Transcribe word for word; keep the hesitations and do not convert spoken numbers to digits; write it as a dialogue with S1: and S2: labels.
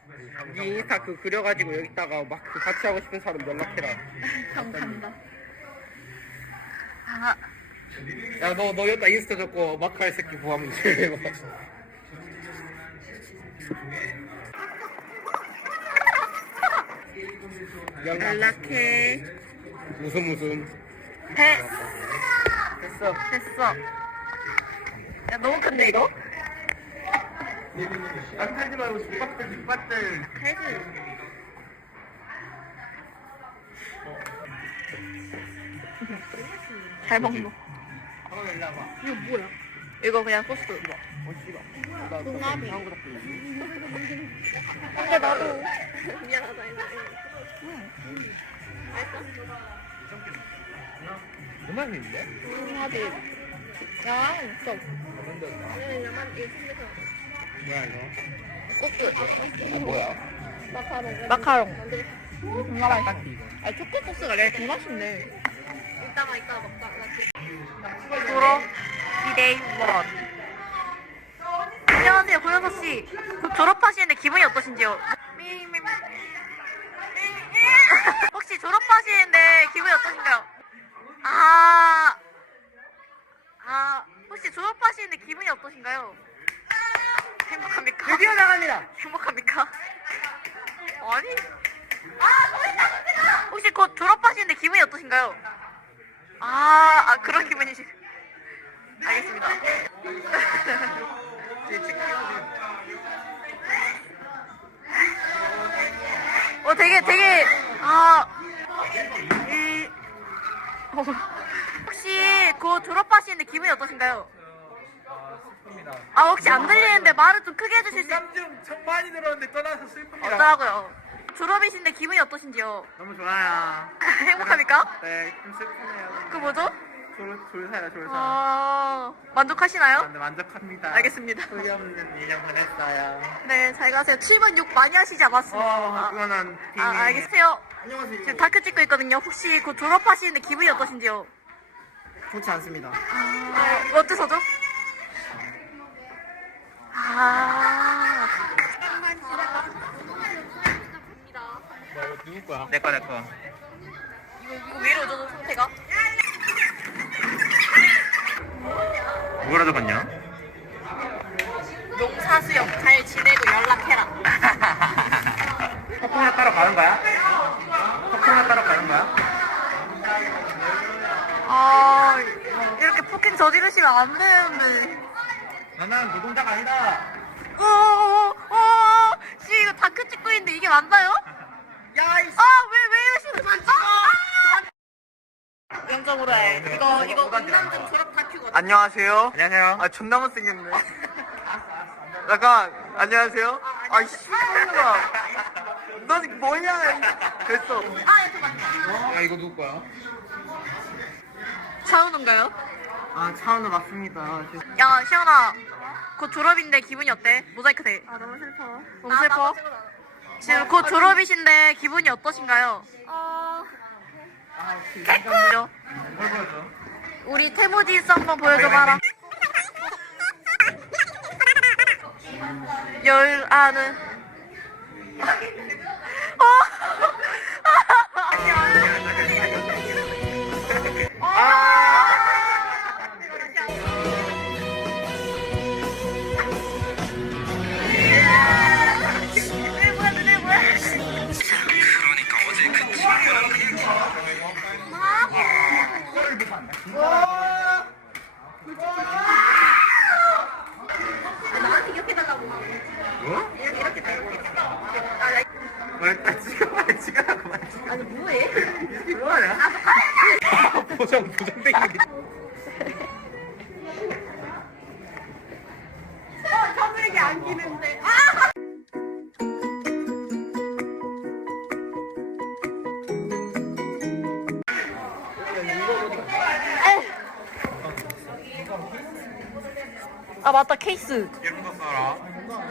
S1: 네 인스타 그 그려가지고 여기다가 막 그 같이 하고 싶은 사람 연락해라.
S2: 형 간다.
S1: 야 너 너 여기다 인스타 적고 마크 할 새끼 뭐하면 돼.
S2: 연락해.
S1: 무슨 무슨
S2: 돼.
S1: 됐어.
S2: 됐어. 야 너무 큰데 이거?
S1: 아 팔지 말고 죽박들 죽박들.
S2: 해지. 잘 먹노.
S1: 어 일로 와봐.
S2: 이거 뭐야? 이거 그냥 소스.
S1: 어 씨발. 나
S2: 동갑이.
S1: 아무거나 불러.
S2: 근데 나도 미안하다 이거. 응. 맛있어?
S1: 음악인데?
S2: 동갑이. 야, 좀. 아니, 야만 이거 챙겨서.
S1: 뭐야 이거?
S2: 소스.
S1: 아 뭐야?
S2: 마카롱. 마카롱. 정말 맛있어.
S1: 딱 이거.
S2: 아, 초코 소스가 내 더 맛있네. 이따가 이따가 먹자. 졸업 비데이 원. 안녕하세요, 고현서 씨. 곧 졸업하시는데 기분이 어떠신지요? 혹시 졸업하시는데 기분이 어떠신가요? 아, 아, 혹시 졸업하시는데 기분이 어떠신가요? 행복합니까?
S1: 드디어 나갑니다.
S2: 행복합니까? 아니. 혹시 곧 졸업하시는데 기분이 어떠신가요? 아, 아 그런 기분이시. 알겠습니다. 어, 되게, 되게, 아, 이, 어, 혹시 곧 졸업하시는데 기분이 어떠신가요?
S1: 슬픕니다.
S2: 아, 혹시 안 들리는데 말을 좀 크게 해주실 수
S1: 공감 좀참 많이 들었는데 떠나서 슬픕니다.
S2: 없더라고요. 졸업이신데 기분이 어떠신지요?
S1: 너무 좋아요.
S2: 행복합니까?
S1: 네, 좀 슬프네요.
S2: 그 뭐죠?
S1: 졸, 졸사요, 졸사.
S2: 아, 만족하시나요?
S1: 네, 만족합니다.
S2: 알겠습니다.
S1: 소리 없는 일 년 보냈어요.
S2: 네, 잘 가세요. 칠 번 욕 많이 하시지 않았습니까?
S1: 어, 그거는 비밀.
S2: 아, 알겠어요.
S1: 안녕하세요.
S2: 지금 다큐 찍고 있거든요. 혹시 곧 졸업하시는데 기분이 어떠신지요?
S1: 좋지 않습니다.
S2: 아, 어때서죠? 아.
S1: 누구 거야? 내 거, 내 거.
S2: 이거, 이거 왜 이러죠, 저 상태가?
S1: 뭐라 적었냐?
S2: 용사수영 잘 지내고 연락해라.
S1: 폭풍을 따러 가는 거야? 폭풍을 따러 가는 거야?
S2: 아, 이렇게 폭행 저지르시면 안 되는데.
S1: 나는 노동자가 아니다.
S2: 어, 어, 어, 씨, 이거 다큐 찍고 있는데 이게 맞나요?
S1: 야, 이씨.
S2: 아, 왜, 왜 이러시는 거지? 영점으로 해. 이거, 이거 운남중 졸업 다큐거든.
S3: 안녕하세요.
S1: 안녕하세요.
S3: 아 존나 못생겼네. 잠깐 안녕하세요. 아 씨발아. 넌 뭐냐? 됐어.
S2: 아, 이거 맞다.
S1: 야, 이거 누구 거야?
S2: 차은우인가요?
S3: 아 차은우 맞습니다.
S2: 야, 시연아. 곧 졸업인데 기분이 어때? 모자이크 돼.
S4: 아 너무 슬퍼.
S2: 너무 슬퍼? 지금 곧 졸업이신데 기분이 어떠신가요?
S4: 어
S2: 개꿀.
S1: 뭘 보여줘?
S2: 우리 태모지스 한번 보여줘봐라. 열 아는. 어. 내 뭐야, 내 뭐야? 나한테 이렇게 달라고.
S1: 뭐?
S2: 이렇게 이렇게 달고.
S1: 말 찍어, 찍으라고 말 찍어.
S2: 아니 뭐해?
S1: 이게 뭐하냐? 보정, 보정댕이.
S2: 어, 저들에게 안기는데. 아! 아 맞다, 케이스.
S1: 이런 거 써라.